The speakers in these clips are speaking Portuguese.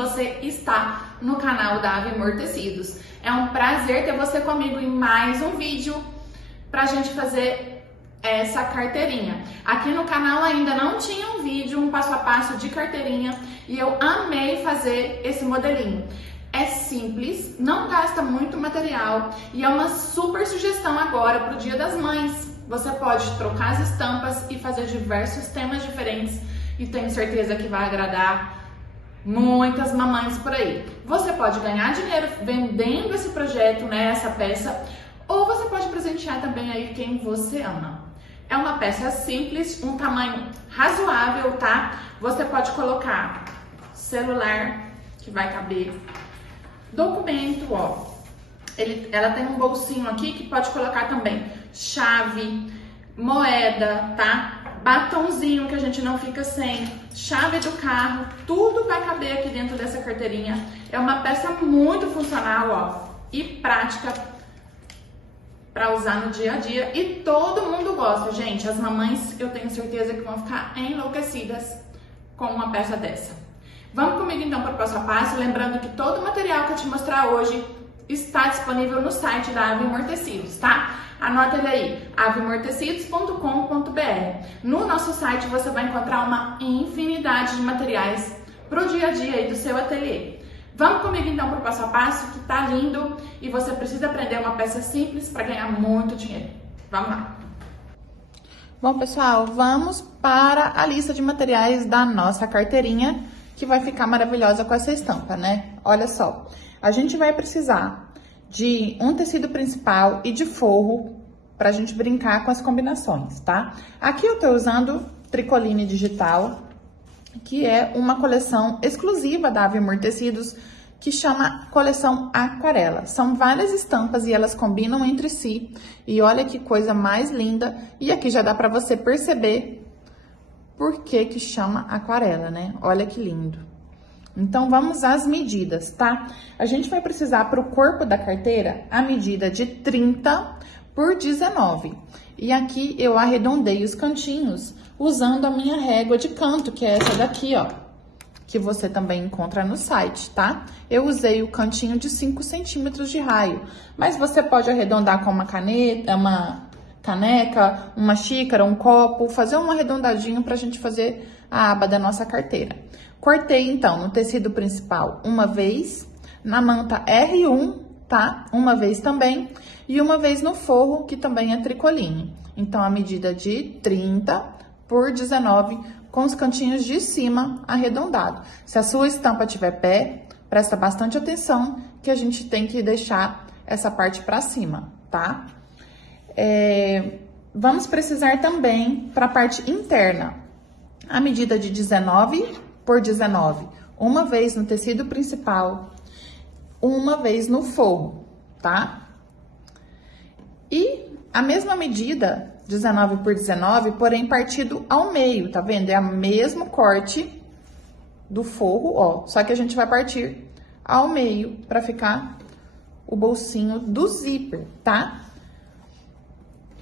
você está no canal da Avimor Tecidos. É um prazer ter você comigo em mais um vídeo pra gente fazer essa carteirinha. Aqui no canal ainda não tinha um vídeo, um passo a passo de carteirinha, e eu amei fazer esse modelinho. É simples, não gasta muito material e é uma super sugestão agora para o Dia das Mães. Você pode trocar as estampas e fazer diversos temas diferentes e tenho certeza que vai agradar muitas mamães por aí. Você pode ganhar dinheiro vendendo esse projeto, né, essa peça, ou você pode presentear também aí quem você ama. É uma peça simples, um tamanho razoável, tá? Você pode colocar celular, que vai caber, documento, ó. Ela tem um bolsinho aqui que pode colocar também chave, moeda, tá? Batonzinho que a gente não fica sem, chave do carro, tudo vai caber aqui dentro dessa carteirinha. É uma peça muito funcional, ó, e prática para usar no dia a dia e todo mundo gosta, gente. As mamães, eu tenho certeza que vão ficar enlouquecidas com uma peça dessa. Vamos comigo então para o passo a passo, lembrando que todo o material que eu te mostrar hoje está disponível no site da Avimor Tecidos, tá? Anota ele aí, avimortecidos.com.br. No nosso site você vai encontrar uma infinidade de materiais para o dia a dia aí do seu ateliê. Vamos comigo então para o passo a passo, que tá lindo e você precisa aprender uma peça simples para ganhar muito dinheiro. Vamos lá! Bom, pessoal, vamos para a lista de materiais da nossa carteirinha, que vai ficar maravilhosa com essa estampa, né? Olha só, a gente vai precisar de um tecido principal e de forro pra gente brincar com as combinações, tá? Aqui eu tô usando Tricoline Digital, que é uma coleção exclusiva da Avimor Tecidos, que chama Coleção Aquarela. São várias estampas e elas combinam entre si. E olha que coisa mais linda. E aqui já dá pra você perceber por que chama aquarela, né? Olha que lindo. Então, vamos às medidas, tá? A gente vai precisar para o corpo da carteira a medida de 30 por 19. E aqui eu arredondei os cantinhos usando a minha régua de canto, que é essa daqui, ó. Que você também encontra no site, tá? Eu usei o cantinho de 5 centímetros de raio. Mas você pode arredondar com uma caneta, uma caneca, uma xícara, um copo, fazer um arredondadinho pra gente fazer a aba da nossa carteira. Cortei, então, no tecido principal uma vez, na manta R1, tá? Uma vez também, e uma vez no forro, que também é tricoline. Então, a medida de 30 por 19, com os cantinhos de cima arredondado. Se a sua estampa tiver pé, presta bastante atenção, que a gente tem que deixar essa parte pra cima, tá? Vamos precisar também, para a parte interna, a medida de 19 por 19, uma vez no tecido principal, uma vez no forro, tá? E a mesma medida, 19 por 19, porém partido ao meio, tá vendo? É o mesmo corte do forro, ó, só que a gente vai partir ao meio para ficar o bolsinho do zíper, tá?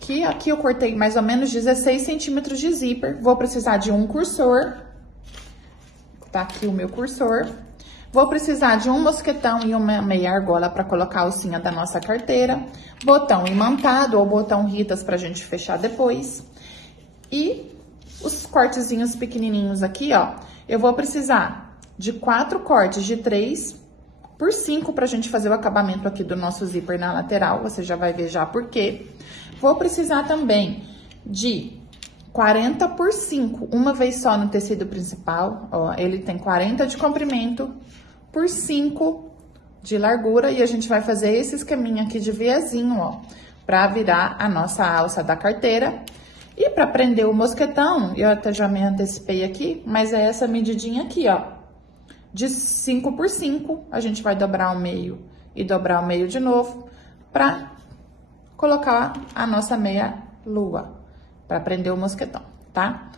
Que aqui eu cortei mais ou menos 16 centímetros de zíper. Vou precisar de um cursor. Tá aqui o meu cursor. Vou precisar de um mosquetão e uma meia argola para colocar a alcinha da nossa carteira. Botão imantado ou botão Ritas pra gente fechar depois. E os cortezinhos pequenininhos aqui, ó. Eu vou precisar de 4 cortes de 3 por 5 pra gente fazer o acabamento aqui do nosso zíper na lateral. Você já vai ver já por quê. Vou precisar também de 40 por 5, uma vez só no tecido principal, ó, ele tem 40 de comprimento por 5 de largura, e a gente vai fazer esse esqueminha aqui de viezinho, ó, pra virar a nossa alça da carteira. E pra prender o mosquetão, eu até já me antecipei aqui, mas é essa medidinha aqui, ó, de 5 por 5, a gente vai dobrar ao meio e dobrar ao meio de novo, pra colocar a nossa meia lua, para prender o mosquetão, tá?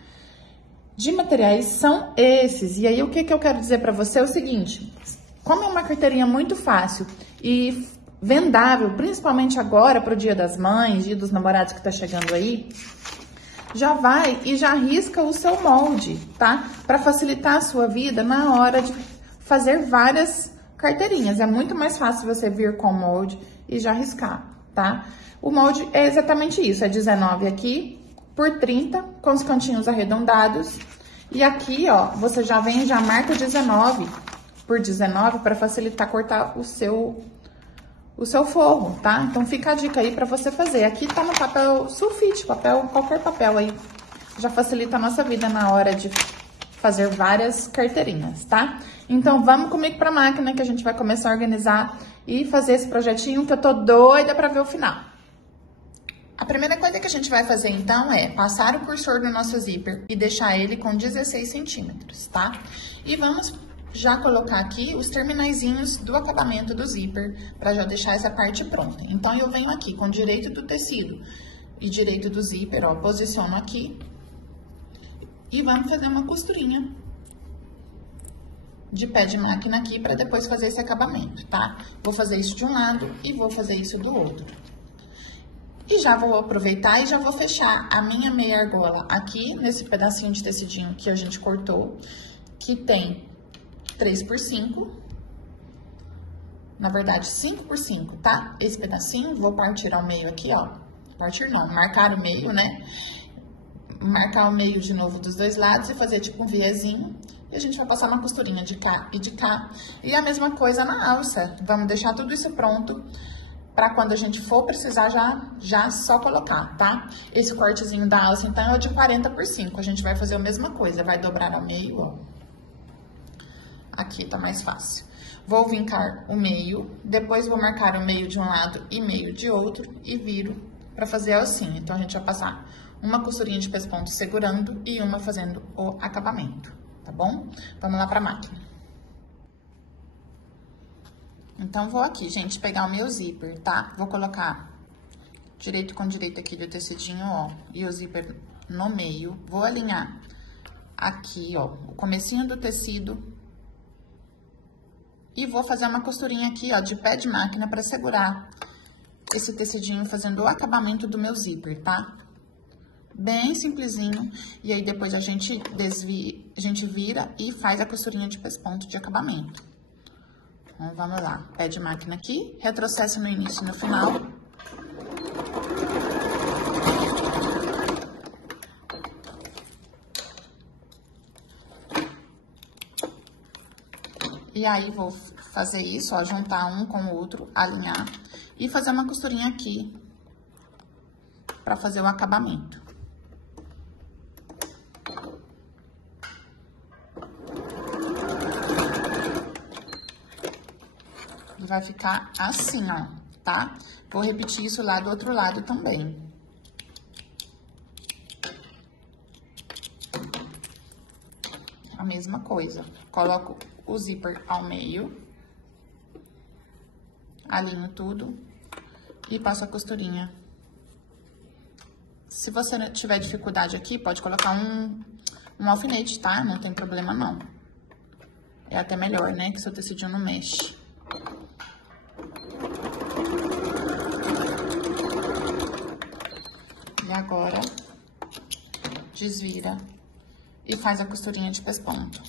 De materiais são esses. E aí, o que eu quero dizer para você é o seguinte: como é uma carteirinha muito fácil e vendável, principalmente agora para o Dia das Mães, Dia dos Namorados que tá chegando aí, já vai e já risca o seu molde, tá? Para facilitar a sua vida na hora de fazer várias carteirinhas. É muito mais fácil você vir com o molde e já riscar, tá? O molde é exatamente isso, é 19 aqui por 30, com os cantinhos arredondados. E aqui, ó, você já vem e já marca 19 por 19 para facilitar cortar o seu forro, tá? Então, fica a dica aí para você fazer. Aqui tá no papel sulfite, qualquer papel aí. Já facilita a nossa vida na hora de fazer várias carteirinhas, tá? Então, vamos comigo pra máquina que a gente vai começar a organizar e fazer esse projetinho que eu tô doida pra ver o final. A primeira coisa que a gente vai fazer, então, é passar o cursor no nosso zíper e deixar ele com 16 centímetros, tá? E vamos já colocar aqui os terminaizinhos do acabamento do zíper, para já deixar essa parte pronta. Então, eu venho aqui com o direito do tecido e direito do zíper, ó, posiciono aqui. E vamos fazer uma costurinha de pé de máquina aqui, para depois fazer esse acabamento, tá? Vou fazer isso de um lado e vou fazer isso do outro. E já vou aproveitar e já vou fechar a minha meia argola aqui, nesse pedacinho de tecidinho que a gente cortou, que tem 3 por 5, na verdade 5 por 5, tá? Esse pedacinho, vou partir ao meio aqui, ó, partir não, marcar o meio, né? Marcar o meio de novo dos dois lados e fazer tipo um viezinho. E a gente vai passar uma costurinha de cá e de cá. E a mesma coisa na alça, vamos deixar tudo isso pronto para quando a gente for precisar já só colocar, tá? Esse cortezinho da alça, então, é o de 40 por 5. A gente vai fazer a mesma coisa, vai dobrar ao meio, ó. Aqui tá mais fácil. Vou vincar o meio, depois vou marcar o meio de um lado e meio de outro e viro pra fazer a alcinha. Então, a gente vai passar uma costurinha de pesponto segurando e uma fazendo o acabamento, tá bom? Vamos lá pra máquina. Então, vou aqui, gente, pegar o meu zíper, tá? Vou colocar direito com direito aqui do tecidinho, ó, e o zíper no meio. Vou alinhar aqui, ó, o comecinho do tecido. E vou fazer uma costurinha aqui, ó, de pé de máquina pra segurar esse tecidinho fazendo o acabamento do meu zíper, tá? Bem simplesinho. E aí, depois a gente desvia, a gente vira e faz a costurinha de pesponto de acabamento. Então, vamos lá. Pé de máquina aqui, retrocesso no início e no final. E aí, vou fazer isso, ó, juntar um com o outro, alinhar e fazer uma costurinha aqui pra fazer o acabamento. Vai ficar assim, ó, tá? Vou repetir isso lá do outro lado também. A mesma coisa. Coloco o zíper ao meio, alinho tudo e passo a costurinha. Se você tiver dificuldade aqui, pode colocar um alfinete, tá? Não tem problema, não. É até melhor, né? Que seu tecidinho não mexe. E agora, desvira e faz a costurinha de pesponto.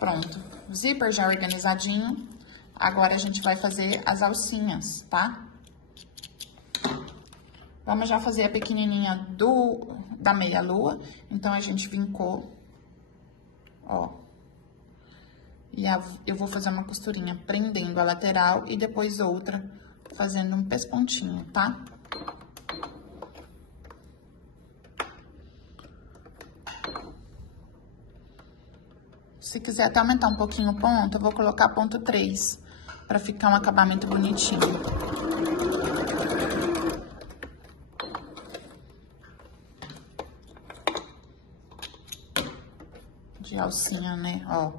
Pronto, o zíper já organizadinho. Agora, a gente vai fazer as alcinhas, tá? Vamos já fazer a pequenininha da meia-lua. Então, a gente vincou, ó. E eu vou fazer uma costurinha prendendo a lateral e depois outra fazendo um pespontinho, tá? Se quiser até aumentar um pouquinho o ponto, eu vou colocar ponto 3, pra ficar um acabamento bonitinho. De alcinha, né? Ó.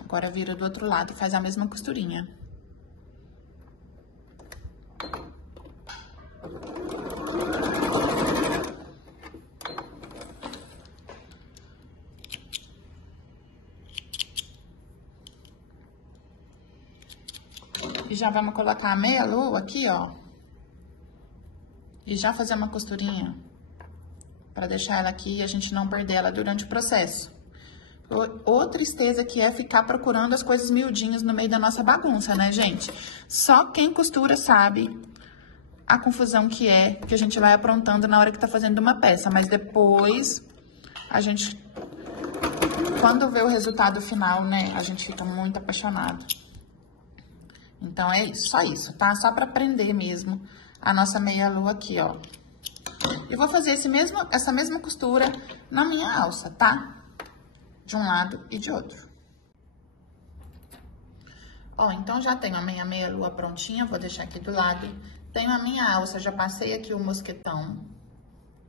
Agora, vira do outro lado e faz a mesma costurinha. já vamos colocar a meia-lua aqui, ó. E já fazer uma costurinha pra deixar ela aqui e a gente não perder ela durante o processo. Ô tristeza que é ficar procurando as coisas miudinhas no meio da nossa bagunça, né, gente? Só quem costura sabe a confusão que a gente vai aprontando na hora que tá fazendo uma peça. Mas depois, a gente, quando vê o resultado final, né, a gente fica muito apaixonado. Então, é isso, só isso, tá? Só pra prender mesmo a nossa meia-lua aqui, ó. Eu vou fazer essa mesma costura na minha alça, tá? De um lado e de outro. Ó, então já tenho a minha meia-lua prontinha, vou deixar aqui do lado. Tenho a minha alça, já passei aqui o mosquetão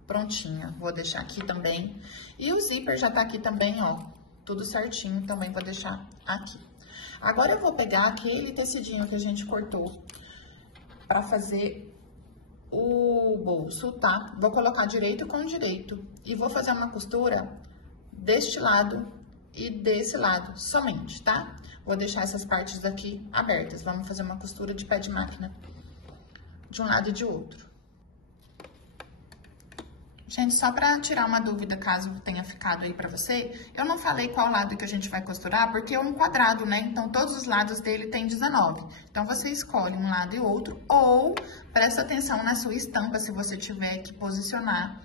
prontinha, vou deixar aqui também. E o zíper já tá aqui também, ó, tudo certinho, também vou deixar aqui. Agora eu vou pegar aquele tecidinho que a gente cortou pra fazer o bolso, tá? Vou colocar direito com direito e vou fazer uma costura deste lado e desse lado somente, tá? Vou deixar essas partes daqui abertas. Vamos fazer uma costura de pé de máquina de um lado e de outro. Gente, só pra tirar uma dúvida, caso tenha ficado aí pra você, eu não falei qual lado que a gente vai costurar, porque é um quadrado, né? Então, todos os lados dele tem 19. Então, você escolhe um lado e outro, ou presta atenção na sua estampa, se você tiver que posicionar.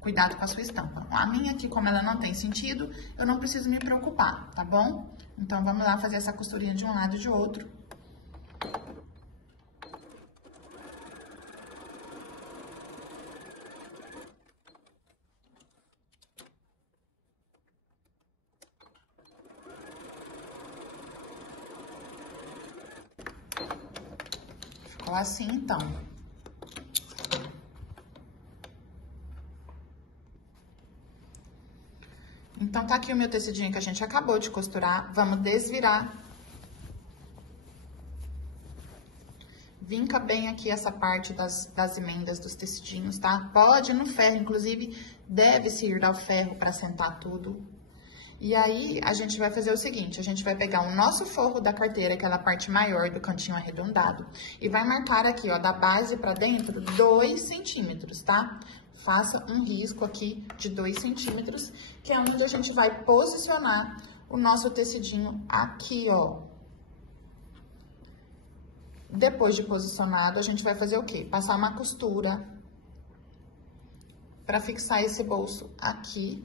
Cuidado com a sua estampa. A minha aqui, como ela não tem sentido, eu não preciso me preocupar, tá bom? Então, vamos lá fazer essa costurinha de um lado e de outro. Ficou assim, então. Então, tá aqui o meu tecidinho que a gente acabou de costurar. Vamos desvirar. Vinca bem aqui essa parte das emendas dos tecidinhos, tá? Pode ir no ferro, inclusive, deve-se ir ao ferro pra sentar tudo. E aí, a gente vai fazer o seguinte, a gente vai pegar o nosso forro da carteira, aquela parte maior do cantinho arredondado, e vai marcar aqui, ó, da base pra dentro, 2 centímetros, tá? Faça um risco aqui de 2 centímetros, que é onde a gente vai posicionar o nosso tecidinho aqui, ó. Depois de posicionado, a gente vai fazer o quê? Passar uma costura pra fixar esse bolso aqui,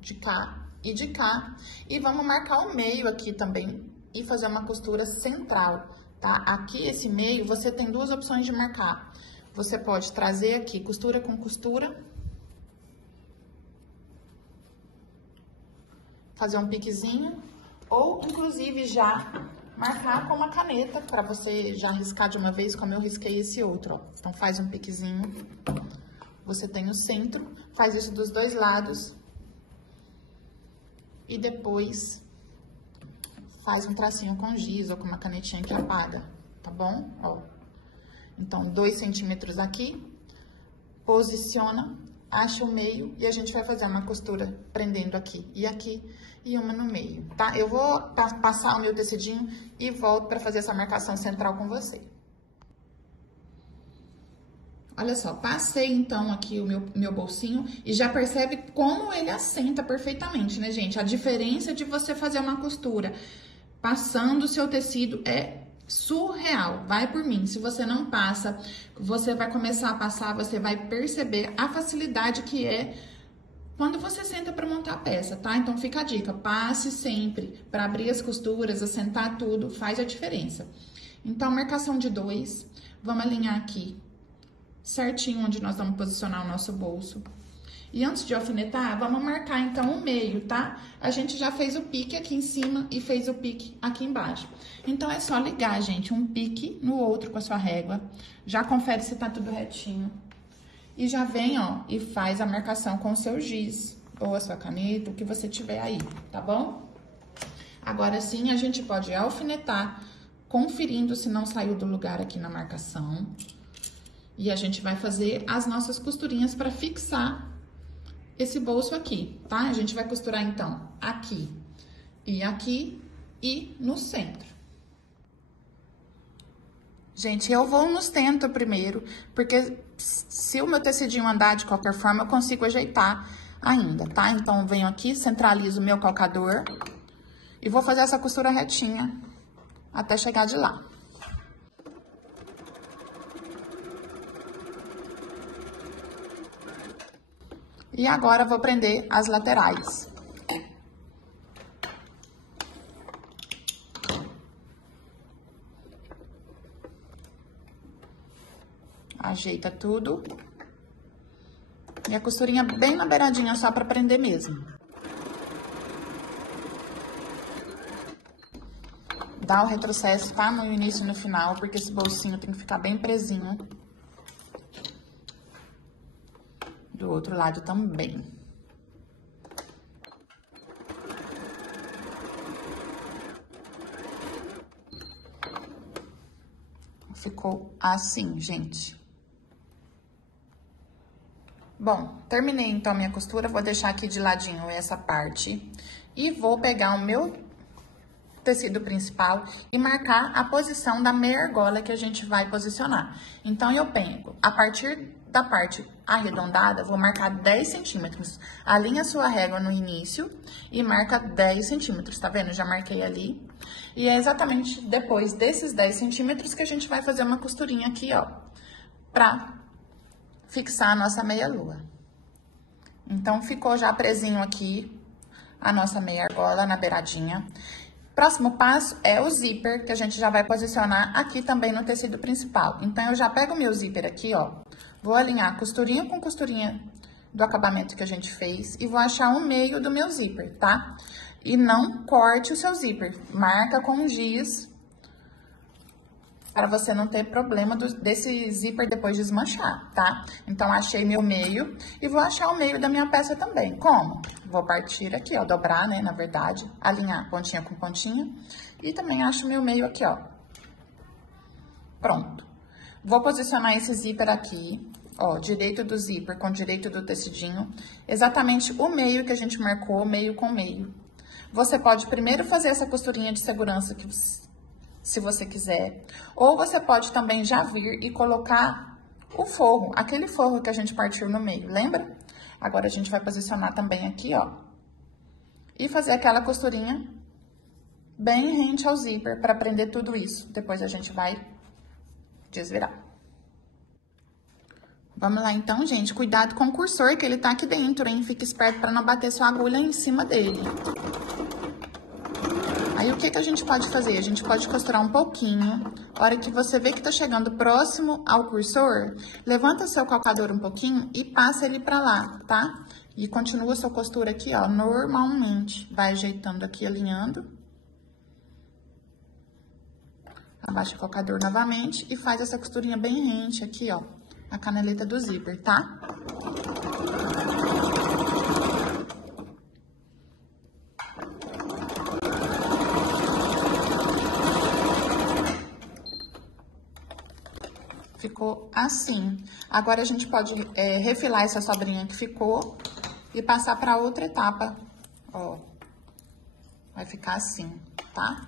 de cá e de cá. E vamos marcar o meio aqui também e fazer uma costura central, tá? Aqui, esse meio, você tem 2 opções de marcar. Você pode trazer aqui costura com costura, fazer um piquezinho, ou inclusive já marcar com uma caneta, pra você já riscar de uma vez, como eu risquei esse outro, ó. Então, faz um piquezinho, você tem o centro, faz isso dos 2 lados. E depois faz um tracinho com giz ou com uma canetinha que apaga, tá bom? Ó. Então, 2 centímetros aqui, posiciona, acha o meio e a gente vai fazer uma costura prendendo aqui e uma no meio, tá? Eu vou passar o meu tecidinho e volto pra fazer essa marcação central com você. Olha só, passei então aqui o meu bolsinho e já percebe como ele assenta perfeitamente, né, gente? A diferença de você fazer uma costura passando o seu tecido é surreal, vai por mim. Se você não passa, você vai começar a passar, você vai perceber a facilidade que é quando você senta para montar a peça, tá? Então fica a dica, passe sempre para abrir as costuras, assentar tudo, faz a diferença. Então, marcação de 2, vamos alinhar aqui certinho onde nós vamos posicionar o nosso bolso. E antes de alfinetar, vamos marcar então o meio, tá? A gente já fez o pique aqui em cima e fez o pique aqui embaixo. Então, é só ligar, gente, um pique no outro com a sua régua. Já confere se tá tudo retinho. E já vem, ó, e faz a marcação com o seu giz ou a sua caneta, o que você tiver aí, tá bom? Agora sim, a gente pode alfinetar, conferindo se não saiu do lugar aqui na marcação. E a gente vai fazer as nossas costurinhas para fixar esse bolso aqui, tá? A gente vai costurar, então, aqui e aqui e no centro. Gente, eu vou no centro primeiro, porque se o meu tecidinho andar de qualquer forma, eu consigo ajeitar ainda, tá? Então, eu venho aqui, centralizo o meu calcador e vou fazer essa costura retinha até chegar de lá. E agora, vou prender as laterais. Ajeita tudo. E a costurinha bem na beiradinha, só pra prender mesmo. Dá o retrocesso, tá? No início e no final, porque esse bolsinho tem que ficar bem presinho. Do outro lado também. Ficou assim, gente. Bom, terminei então a minha costura, vou deixar aqui de ladinho essa parte. E vou pegar o meu tecido principal e marcar a posição da meia argola que a gente vai posicionar. Então, eu pego, a partir da parte arredondada, vou marcar 10 centímetros. Alinha a sua régua no início e marca 10 centímetros, tá vendo? Já marquei ali. E é exatamente depois desses 10 centímetros que a gente vai fazer uma costurinha aqui, ó, pra fixar a nossa meia-lua. Então, ficou já presinho aqui a nossa meia argola na beiradinha. Próximo passo é o zíper, que a gente já vai posicionar aqui também no tecido principal. Então, eu já pego o meu zíper aqui, ó, vou alinhar costurinha com costurinha do acabamento que a gente fez e vou achar o meio do meu zíper, tá? E não corte o seu zíper, marca com giz, para você não ter problema desse zíper depois desmanchar, tá? Então, achei meu meio e vou achar o meio da minha peça também. Como? Vou partir aqui, ó, dobrar, né, na verdade, alinhar pontinha com pontinha. E também acho meu meio aqui, ó. Pronto. Vou posicionar esse zíper aqui, ó, direito do zíper com direito do tecidinho. Exatamente o meio que a gente marcou, meio com meio. Você pode primeiro fazer essa costurinha de segurança que se você quiser, ou você pode também já vir e colocar o forro, aquele forro que a gente partiu no meio, lembra? Agora, a gente vai posicionar também aqui, ó, e fazer aquela costurinha bem rente ao zíper para prender tudo isso. Depois a gente vai desvirar. Vamos lá, então, gente, cuidado com o cursor, que ele tá aqui dentro, hein? Fique esperto para não bater sua agulha em cima dele. Aí, o que a gente pode fazer? A gente pode costurar um pouquinho. A hora que você vê que tá chegando próximo ao cursor, levanta seu calcador um pouquinho e passa ele pra lá, tá? E continua sua costura aqui, ó, normalmente. Vai ajeitando aqui, alinhando. Abaixa o calcador novamente e faz essa costurinha bem rente aqui, ó, a canaleta do zíper, tá? Ficou assim. Agora, a gente pode refilar essa sobrinha que ficou e passar para outra etapa, ó. Vai ficar assim, tá?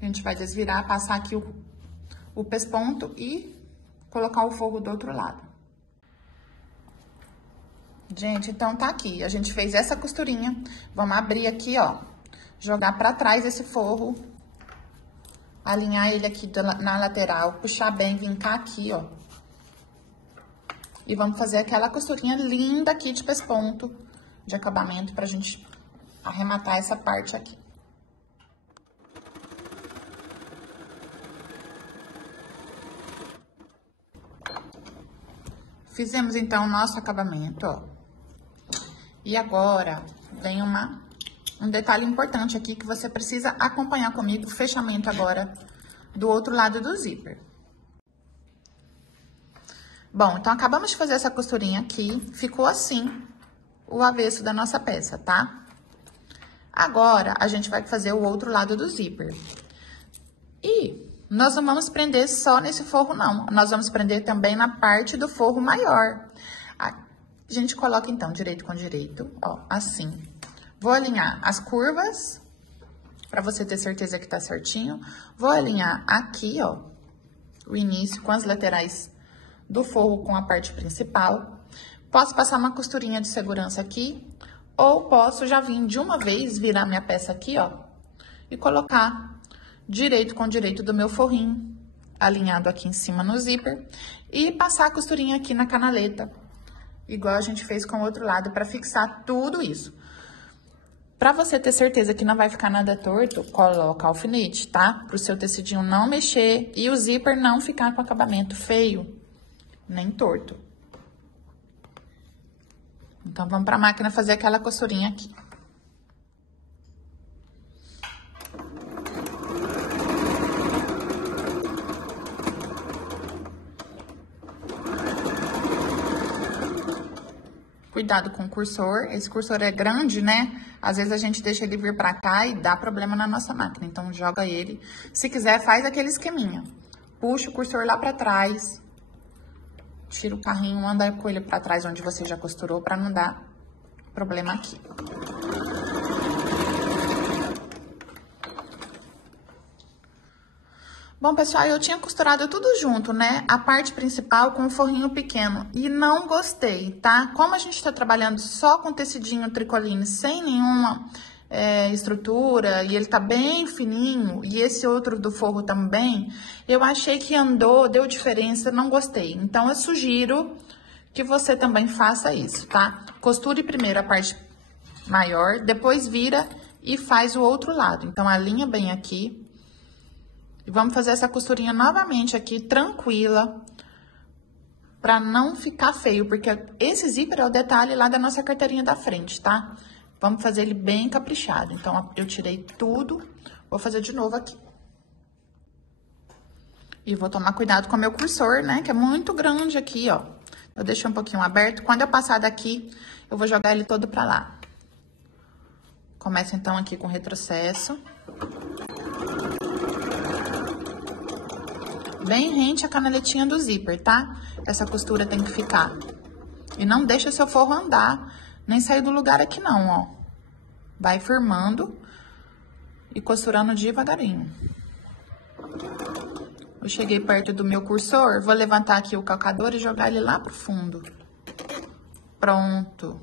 A gente vai desvirar, passar aqui o pesponto e colocar o forro do outro lado. Gente, então tá aqui. A gente fez essa costurinha. Vamos abrir aqui, ó. Jogar pra trás esse forro. Alinhar ele aqui na lateral, puxar bem, vincar aqui, ó. E vamos fazer aquela costurinha linda aqui de pesponto, de acabamento, pra gente arrematar essa parte aqui. Fizemos, então, o nosso acabamento, ó. E agora, vem um detalhe importante aqui que você precisa acompanhar comigo, o fechamento agora do outro lado do zíper. Bom, então, acabamos de fazer essa costurinha aqui, ficou assim o avesso da nossa peça, tá? Agora, a gente vai fazer o outro lado do zíper. E nós não vamos prender só nesse forro, não. Nós vamos prender também na parte do forro maior. A gente coloca, então, direito com direito, ó, assim. Vou alinhar as curvas Pra você ter certeza que tá certinho, vou alinhar aqui, ó, o início com as laterais do forro com a parte principal. Posso passar uma costurinha de segurança aqui, ou posso já vir de uma vez, virar minha peça aqui, ó, e colocar direito com direito do meu forrinho, alinhado aqui em cima no zíper, e passar a costurinha aqui na canaleta, igual a gente fez com o outro lado, pra fixar tudo isso. Pra você ter certeza que não vai ficar nada torto, coloca alfinete, tá? Pro seu tecidinho não mexer e o zíper não ficar com acabamento feio, nem torto. Então, vamos pra máquina fazer aquela costurinha aqui. Cuidado com o cursor, esse cursor é grande, né? Às vezes a gente deixa ele vir pra cá e dá problema na nossa máquina, então joga ele. Se quiser, faz aquele esqueminha. Puxa o cursor lá pra trás, tira o carrinho, anda com ele pra trás onde você já costurou pra não dar problema aqui. Bom, pessoal, eu tinha costurado tudo junto, né? A parte principal com o forrinho pequeno e não gostei, tá? Como a gente tá trabalhando só com tecidinho tricoline, sem nenhuma estrutura, e ele tá bem fininho, e esse outro do forro também, eu achei que andou, deu diferença, não gostei. Então, eu sugiro que você também faça isso, tá? Costure primeiro a parte maior, depois vira e faz o outro lado. Então, alinha bem aqui. E vamos fazer essa costurinha novamente aqui, tranquila, pra não ficar feio, porque esse zíper é o detalhe lá da nossa carteirinha da frente, tá? Vamos fazer ele bem caprichado. Então, eu tirei tudo, vou fazer de novo aqui. E vou tomar cuidado com o meu cursor, né, que é muito grande aqui, ó. Eu deixo um pouquinho aberto, quando eu passar daqui, eu vou jogar ele todo pra lá. Começo, então, aqui com retrocesso. Bem rente a canaletinha do zíper, tá? Essa costura tem que ficar. E não deixa seu forro andar, nem sair do lugar aqui não, ó. Vai firmando e costurando devagarinho. Eu cheguei perto do meu cursor, vou levantar aqui o calcador e jogar ele lá pro fundo. Pronto.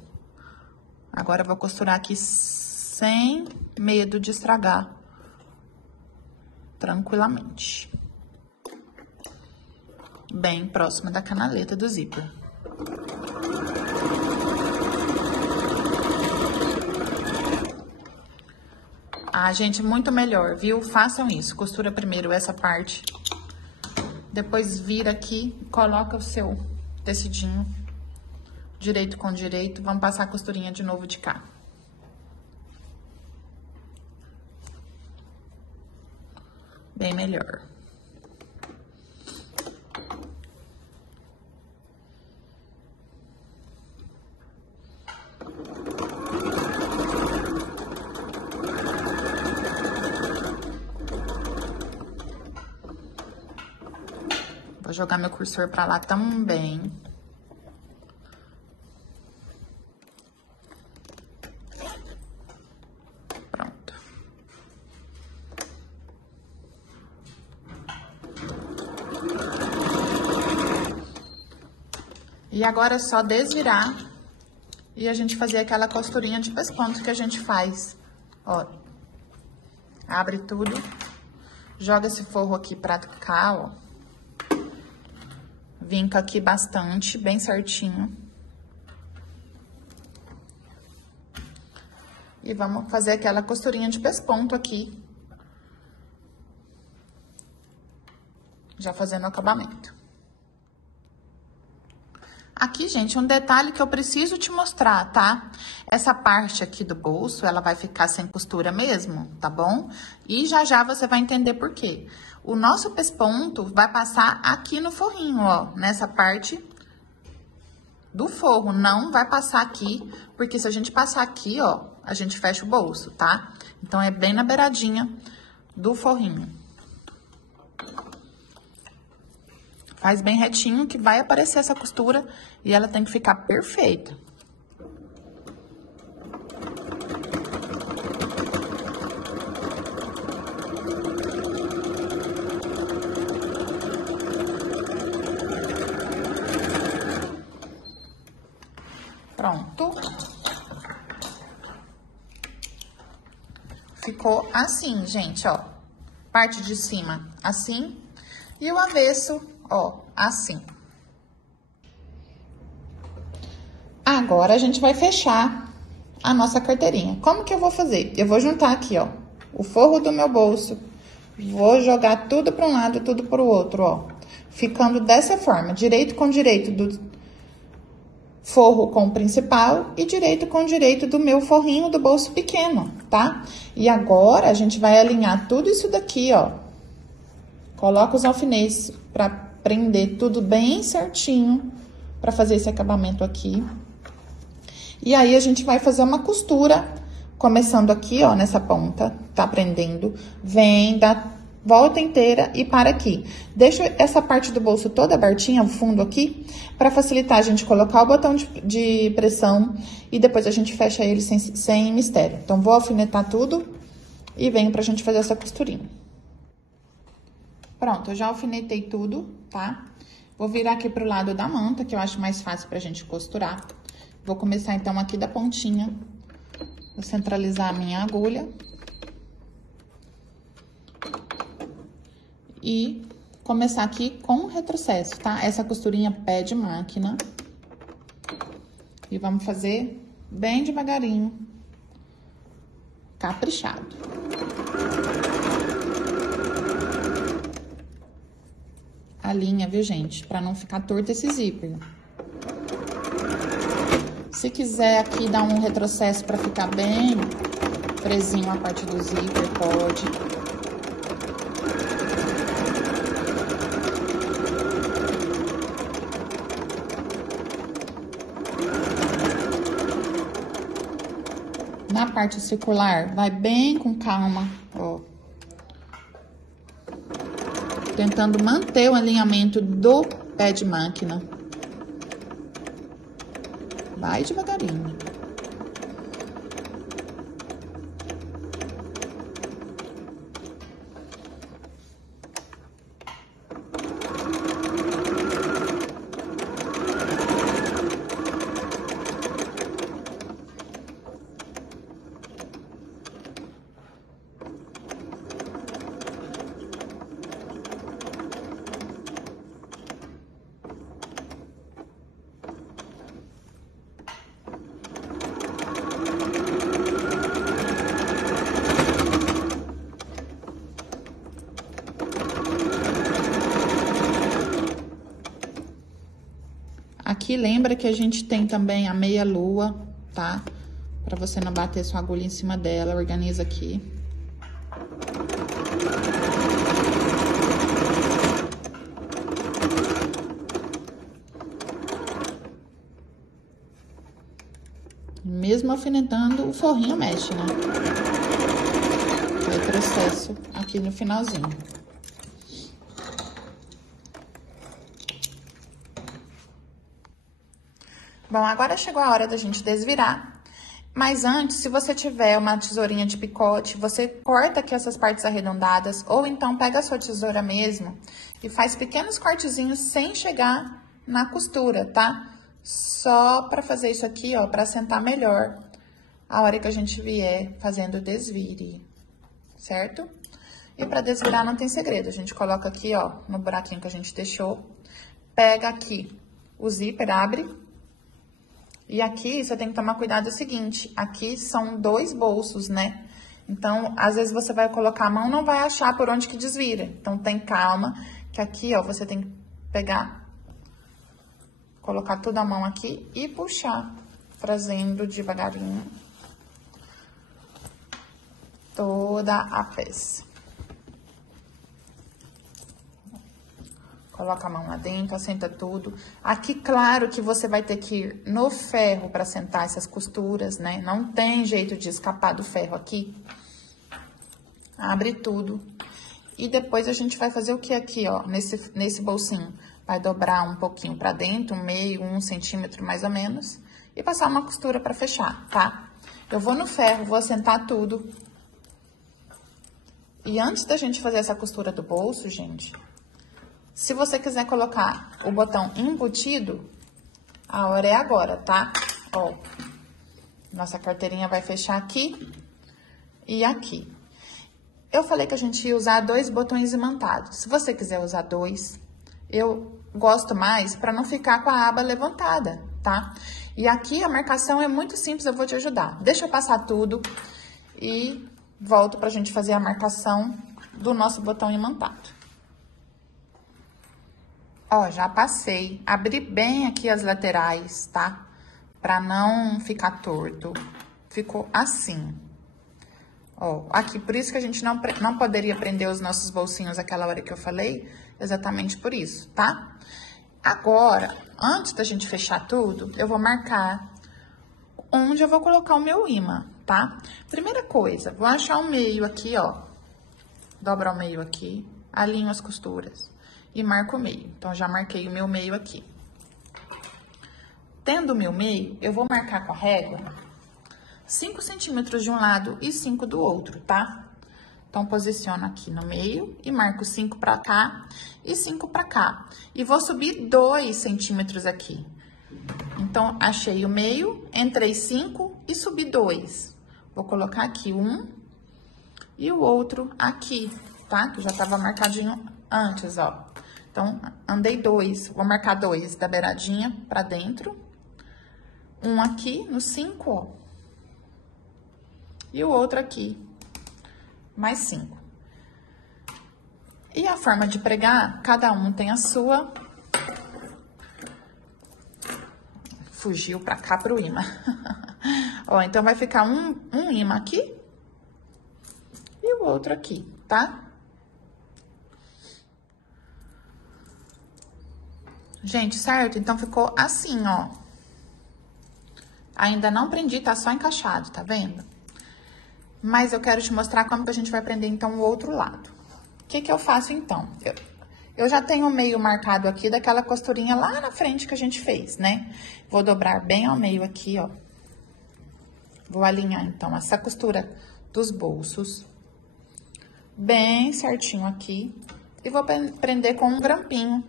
Agora eu vou costurar aqui sem medo de estragar. Tranquilamente. Bem próxima da canaleta do zíper. Ah, gente, muito melhor, viu? Façam isso. Costura primeiro essa parte. Depois vira aqui, coloca o seu tecidinho direito com direito. Vamos passar a costurinha de novo de cá. Bem melhor. Vou jogar meu cursor pra lá também. Pronto. E agora é só desvirar e a gente fazer aquela costurinha de pesponto que a gente faz. Ó, abre tudo, joga esse forro aqui pra cá, ó. Vinca aqui bastante, bem certinho. E vamos fazer aquela costurinha de pesponto aqui. Já fazendo o acabamento. Aqui, gente, um detalhe que eu preciso te mostrar, tá? Essa parte aqui do bolso, ela vai ficar sem costura mesmo, tá bom? E já você vai entender por quê. O nosso pesponto vai passar aqui no forrinho, ó, nessa parte do forro. Não vai passar aqui, porque se a gente passar aqui, ó, a gente fecha o bolso, tá? Então, é bem na beiradinha do forrinho. Faz bem retinho que vai aparecer essa costura e ela tem que ficar perfeita. ficou assim, gente, ó. Parte de cima, assim. E o avesso, ó, assim. Agora, a gente vai fechar a nossa carteirinha. Como que eu vou fazer? Eu vou juntar aqui, ó, o forro do meu bolso. Vou jogar tudo para um lado, tudo para o outro, ó. Ficando dessa forma, direito com direito do forro com o principal e direito com direito do meu forrinho do bolso pequeno, tá? E agora, a gente vai alinhar tudo isso daqui, ó. Coloca os alfinetes para prender tudo bem certinho, para fazer esse acabamento aqui. E aí, a gente vai fazer uma costura, começando aqui, ó, nessa ponta, tá prendendo. Vem, dá volta inteira e para aqui. Deixa essa parte do bolso toda abertinha, o fundo aqui, para facilitar a gente colocar o botão de pressão e depois a gente fecha ele sem mistério. Então, vou alfinetar tudo e venho pra gente fazer essa costurinha. Pronto, eu já alfinetei tudo, tá? Vou virar aqui pro lado da manta, que eu acho mais fácil pra gente costurar. Vou começar, então, aqui da pontinha. Vou centralizar a minha agulha. E começar aqui com o retrocesso, tá? Essa costurinha pé de máquina. E vamos fazer bem devagarinho. Caprichado. A linha, viu, gente? Pra não ficar torto esse zíper. Se quiser aqui dar um retrocesso pra ficar bem presinho a parte do zíper, pode. Na parte circular, vai bem com calma, ó. Tentando manter o alinhamento do pé de máquina. Vai devagarinho. Aqui, lembra que a gente tem também a meia-lua, tá? Pra você não bater sua agulha em cima dela, organiza aqui. Mesmo alfinetando, o forrinho mexe, né? Retrocesso aqui no finalzinho. Bom, agora chegou a hora da gente desvirar. Mas antes, se você tiver uma tesourinha de picote, você corta aqui essas partes arredondadas, ou então pega a sua tesoura mesmo e faz pequenos cortezinhos sem chegar na costura, tá? Só pra fazer isso aqui, ó, pra assentar melhor a hora que a gente vier fazendo o desvire, certo? E pra desvirar não tem segredo, a gente coloca aqui, ó, no buraquinho que a gente deixou, pega aqui o zíper, abre. E aqui, você tem que tomar cuidado, é o seguinte, aqui são 2 bolsos, né? Então, às vezes você vai colocar a mão, não vai achar por onde que desvira. Então, tem calma, que aqui, ó, você tem que pegar, colocar toda a mão aqui e puxar, trazendo devagarinho toda a peça. Coloca a mão lá dentro, assenta tudo. Aqui, claro que você vai ter que ir no ferro para assentar essas costuras, né? Não tem jeito de escapar do ferro aqui. Abre tudo. E depois a gente vai fazer o que aqui, ó, nesse bolsinho? Vai dobrar um pouquinho para dentro, um meio, 1 centímetro mais ou menos. E passar uma costura para fechar, tá? Eu vou no ferro, vou assentar tudo. E antes da gente fazer essa costura do bolso, gente... Se você quiser colocar o botão embutido, a hora é agora, tá? Ó, nossa carteirinha vai fechar aqui e aqui. eu falei que a gente ia usar 2 botões imantados. Se você quiser usar 2, eu gosto mais para não ficar com a aba levantada, tá? E aqui a marcação é muito simples, eu vou te ajudar. Deixa eu passar tudo e volto pra gente fazer a marcação do nosso botão imantado. Ó, já passei, abri bem aqui as laterais, tá? Pra não ficar torto. Ficou assim. Ó, aqui, por isso que a gente não poderia prender os nossos bolsinhos aquela hora que eu falei, exatamente por isso, tá? Agora, antes da gente fechar tudo, eu vou marcar onde eu vou colocar o meu imã, tá? Primeira coisa, vou achar o meio aqui, ó. Dobra o meio aqui, alinho as costuras e marco o meio. Então, já marquei o meu meio aqui. Tendo o meu meio, eu vou marcar com a régua 5 centímetros de um lado e 5 do outro, tá? Então, posiciono aqui no meio e marco 5 pra cá e 5 pra cá. E vou subir 2 centímetros aqui. Então, achei o meio, entrei 5 e subi 2. Vou colocar aqui 1 e o outro aqui, tá? Que já tava marcadinho antes, ó. Então, andei 2, vou marcar 2 da beiradinha pra dentro. 1 aqui no 5, ó. E o outro aqui, mais 5. E a forma de pregar, cada um tem a sua. Fugiu pra cá pro imã. Ó, então, vai ficar um imã aqui e o outro aqui, tá? Gente, certo? Então, ficou assim, ó. Ainda não prendi, tá só encaixado, tá vendo? Mas eu quero te mostrar como que a gente vai prender, então, o outro lado. O que que eu faço, então? Eu já tenho o meio marcado aqui daquela costurinha lá na frente que a gente fez, né? Vou dobrar bem ao meio aqui, ó. Vou alinhar, então, essa costura dos bolsos bem certinho aqui. E vou prender com um grampinho.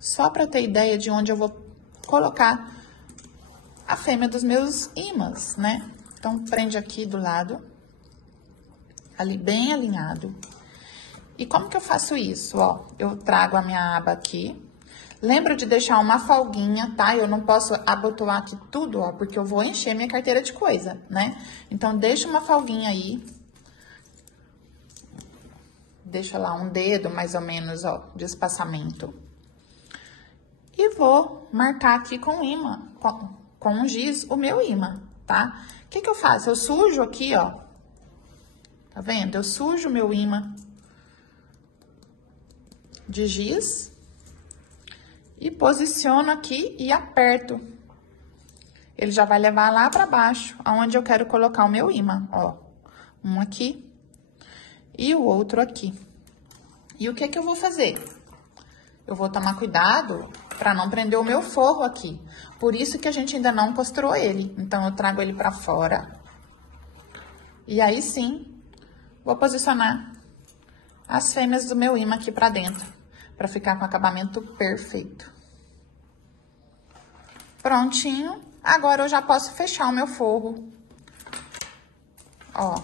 Só pra ter ideia de onde eu vou colocar a fêmea dos meus imãs, né? Então, prende aqui do lado, ali bem alinhado. E como que eu faço isso, ó? Eu trago a minha aba aqui. Lembra de deixar uma folguinha, tá? Eu não posso abotoar aqui tudo, ó, porque eu vou encher minha carteira de coisa, né? Então, deixa uma folguinha aí. Deixa lá um dedo, mais ou menos, ó, de espaçamento. E vou marcar aqui com imã, com um giz, o meu imã, tá? O que que eu faço? Eu sujo aqui, ó. Tá vendo? Eu sujo o meu imã de giz e posiciono aqui e aperto. Ele já vai levar lá pra baixo, aonde eu quero colocar o meu imã, ó. Um aqui e o outro aqui. E o que que eu vou fazer? Eu vou tomar cuidado pra não prender o meu forro aqui. Por isso que a gente ainda não costurou ele. Então, eu trago ele pra fora. E aí, sim, vou posicionar as fêmeas do meu imã aqui pra dentro. Pra ficar com o acabamento perfeito. Prontinho. Agora, eu já posso fechar o meu forro. Ó.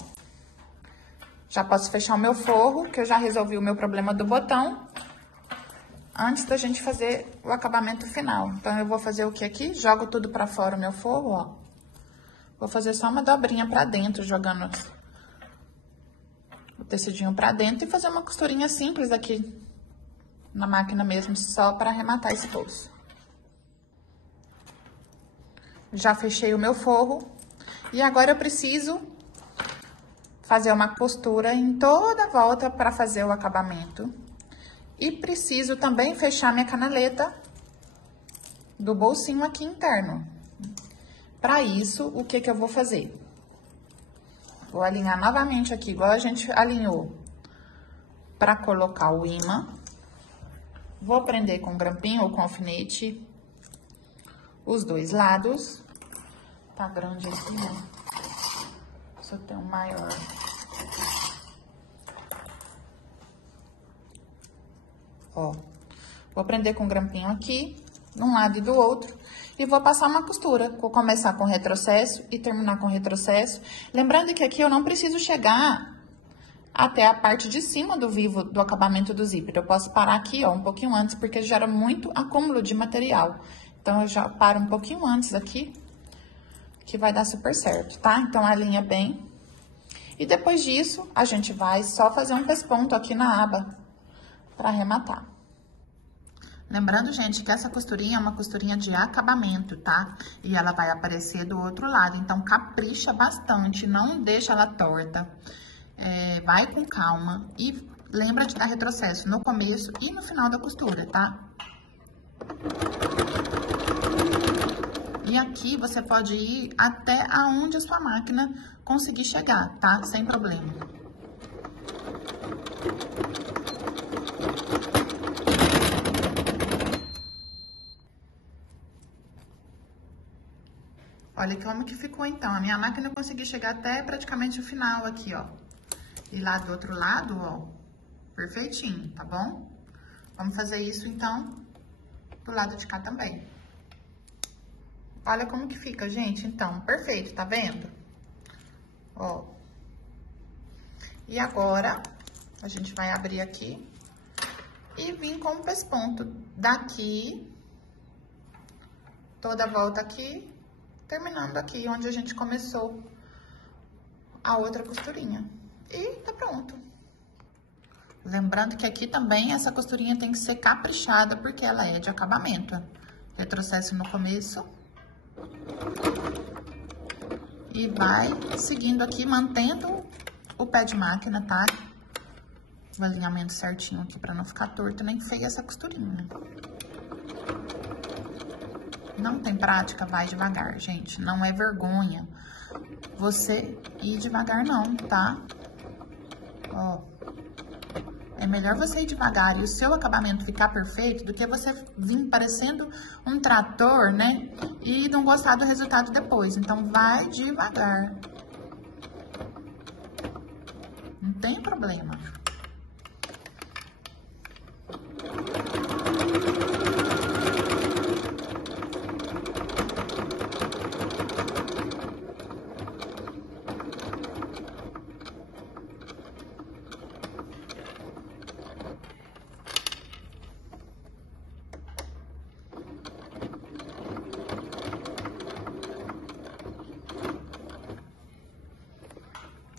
Já posso fechar o meu forro, que eu já resolvi o meu problema do botão. Antes da gente fazer o acabamento final. Então, eu vou fazer o que aqui? Jogo tudo pra fora o meu forro, ó. Vou fazer só uma dobrinha pra dentro, jogando o tecidinho pra dentro. E fazer uma costurinha simples aqui na máquina mesmo, só pra arrematar esse bolso. Já fechei o meu forro. E agora eu preciso fazer uma costura em toda a volta pra fazer o acabamento. E preciso também fechar minha canaleta do bolsinho aqui interno. Para isso, o que que eu vou fazer? Vou alinhar novamente aqui, igual a gente alinhou, para colocar o imã. Vou prender com grampinho ou com alfinete os dois lados. Tá grande aqui, né? Se eu tenho um maior. Ó, vou prender com grampinho aqui, de um lado e do outro, e vou passar uma costura. Vou começar com retrocesso e terminar com retrocesso. Lembrando que aqui eu não preciso chegar até a parte de cima do vivo do acabamento do zíper. Eu posso parar aqui, ó, um pouquinho antes, porque gera muito acúmulo de material. Então, eu já paro um pouquinho antes aqui, que vai dar super certo, tá? Então, alinha bem. E depois disso, a gente vai só fazer um pesponto aqui na aba pra arrematar. Lembrando, gente, que essa costurinha é uma costurinha de acabamento, tá? E ela vai aparecer do outro lado, então capricha bastante, não deixa ela torta. Vai com calma e lembra de dar retrocesso no começo e no final da costura, tá? E aqui você pode ir até aonde a sua máquina conseguir chegar, tá? Sem problema. Olha como que ficou, então. A minha máquina eu consegui chegar até praticamente o final aqui, ó. E lá do outro lado, ó, perfeitinho, tá bom? Vamos fazer isso, então, do lado de cá também. Olha como que fica, gente. Então, perfeito, tá vendo? Ó. E agora, a gente vai abrir aqui e vir com o pesponto daqui, toda a volta aqui, terminando aqui onde a gente começou a outra costurinha. E tá pronto. Lembrando que aqui também essa costurinha tem que ser caprichada, porque ela é de acabamento. Retrocesso no começo. E vai seguindo aqui, mantendo o pé de máquina, tá? O alinhamento certinho aqui, pra não ficar torto nem feia essa costurinha. Não tem prática, vai devagar, gente. Não é vergonha você ir devagar, não, tá? Ó. É melhor você ir devagar e o seu acabamento ficar perfeito do que você vir parecendo um trator, né? E não gostar do resultado depois. Então, vai devagar. Não tem problema.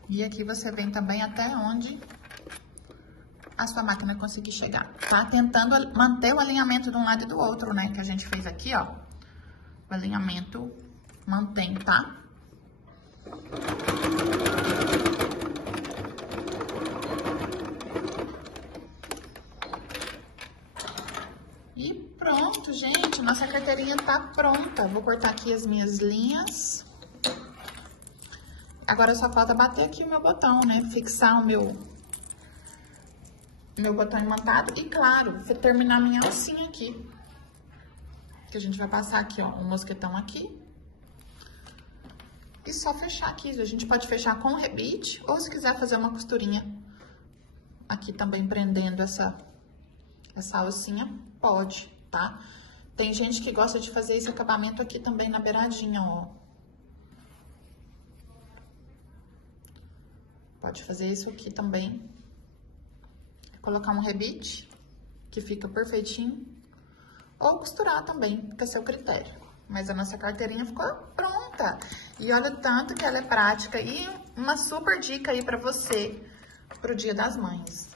E aqui você vem também até onde a sua máquina conseguir chegar, tá? Tentando manter o alinhamento de um lado e do outro, né? Que a gente fez aqui, ó. O alinhamento mantém, tá? E pronto, gente. Nossa carteirinha tá pronta. Vou cortar aqui as minhas linhas. Agora só falta bater aqui o meu botão, né? Fixar o meu botão imantado e, claro, terminar minha alcinha aqui. Que a gente vai passar aqui, ó, um mosquetão aqui. E só fechar aqui. A gente pode fechar com rebite ou se quiser fazer uma costurinha aqui também prendendo essa alcinha, pode, tá? Tem gente que gosta de fazer esse acabamento aqui também na beiradinha, ó. Pode fazer isso aqui também. Colocar um rebite, que fica perfeitinho. Ou costurar também, fica a seu critério. Mas a nossa carteirinha ficou pronta. E olha o tanto que ela é prática. E uma super dica aí pra você, pro Dia das Mães.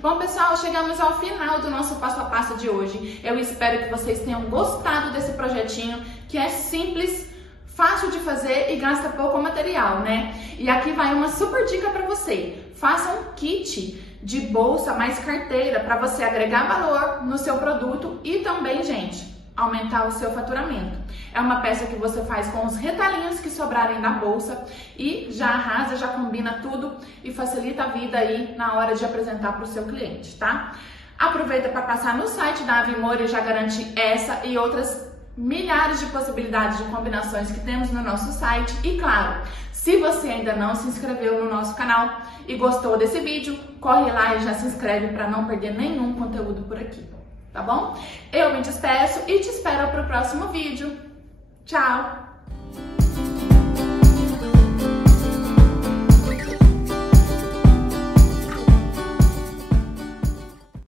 Bom, pessoal, chegamos ao final do nosso passo a passo de hoje. Eu espero que vocês tenham gostado desse projetinho, que é simples, fácil de fazer e gasta pouco material, né? E aqui vai uma super dica para você. Faça um kit de bolsa mais carteira para você agregar valor no seu produto e também, gente, aumentar o seu faturamento. É uma peça que você faz com os retalhinhos que sobrarem da bolsa e já arrasa, já combina tudo e facilita a vida aí na hora de apresentar para o seu cliente, tá? Aproveita para passar no site da Avimor e já garante essa e outras milhares de possibilidades de combinações que temos no nosso site. E claro, se você ainda não se inscreveu no nosso canal e gostou desse vídeo, corre lá e já se inscreve para não perder nenhum conteúdo por aqui, tá bom? Eu me despeço e te espero para o próximo vídeo. Tchau!